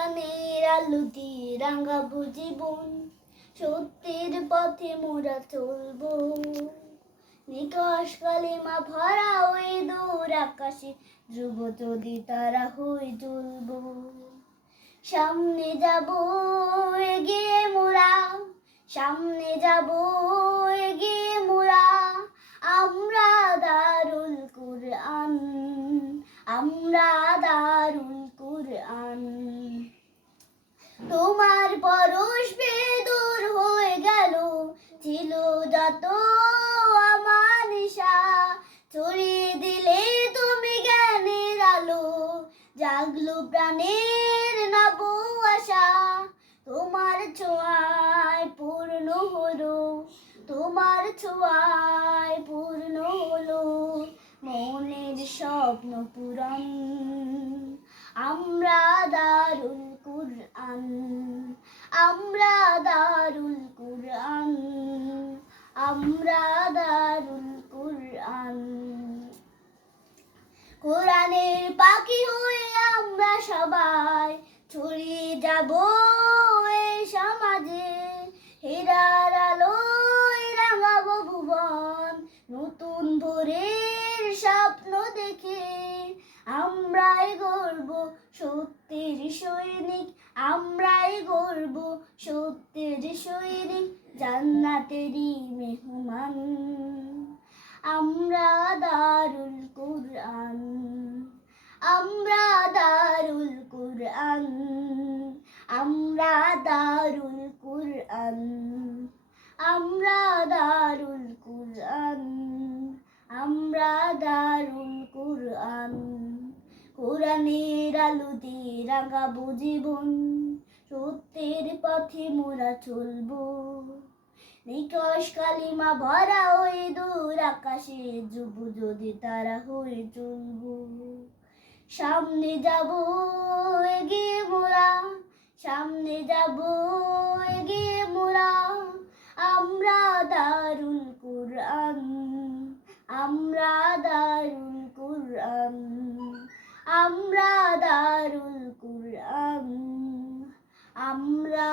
কোরআনের আলোতে রাঙাবো জীবন, সত্যের পথে মোরা চলবো। নিকশ কালিমা ভরা ওই দূর আকাশে, ধ্রুব যদি তারা হয়ে জ্বলবো। সামনে যাব এগিয়ে মোরা, সামনে যাব এগিয়ে মোরা, আমরা দারুল কুরআন, আমরা দারুল কুরআন। তোমার পরশ পেয়ে দূর হয়ে গেল, ছিল যত আমার নেশা, ছড়িয়ে দিলে তুমি জ্ঞানের আলো, জাগলো প্রাণের নব আশা। তোমার ছোঁয়ায় পূর্ণ হলো, তোমার ছোঁয়ায় পূর্ণ হলো মনের স্বপ্ন পূরণ। আমরা দারুল কুরআন, আমরা দারুল কুরআন, আমরা দারুল কুরআন। কোরআনের পাখি হয়ে আমরা সবাই ছড়িয়ে যাব এই সমাজে, হেরার আলোয় রাঙাবো ভুবন, নতুন ভোরের স্বপ্ন দেখে। আমরাই গর্ব সত্যের সৈনিক, আমরাই গর্ব সত্যের সৈনিক, জান্নাতেরই মেহমান। আমরা দারুল কুরআন, আমরা দারুল কুরআন, আমরা দারুল কুরআন, আমরা দারুল কুরআন, আমরা দারুল কুরআন। কোরআনের আলোতে রাঙাবো জীবন, সত্যের পথে মোরা চলবো। নিকশ কালিমা ভরা ওই দূর আকাশে, ধ্রুব যদি তারা হয়ে চলবো। সামনে যাব এগিয়ে মোরা, সামনে যাব এগিয়ে মোরা, আমরা দারুল কুরআন, আমরা দারুল কুরআন, আমরা দারুল কুরআন, আমরা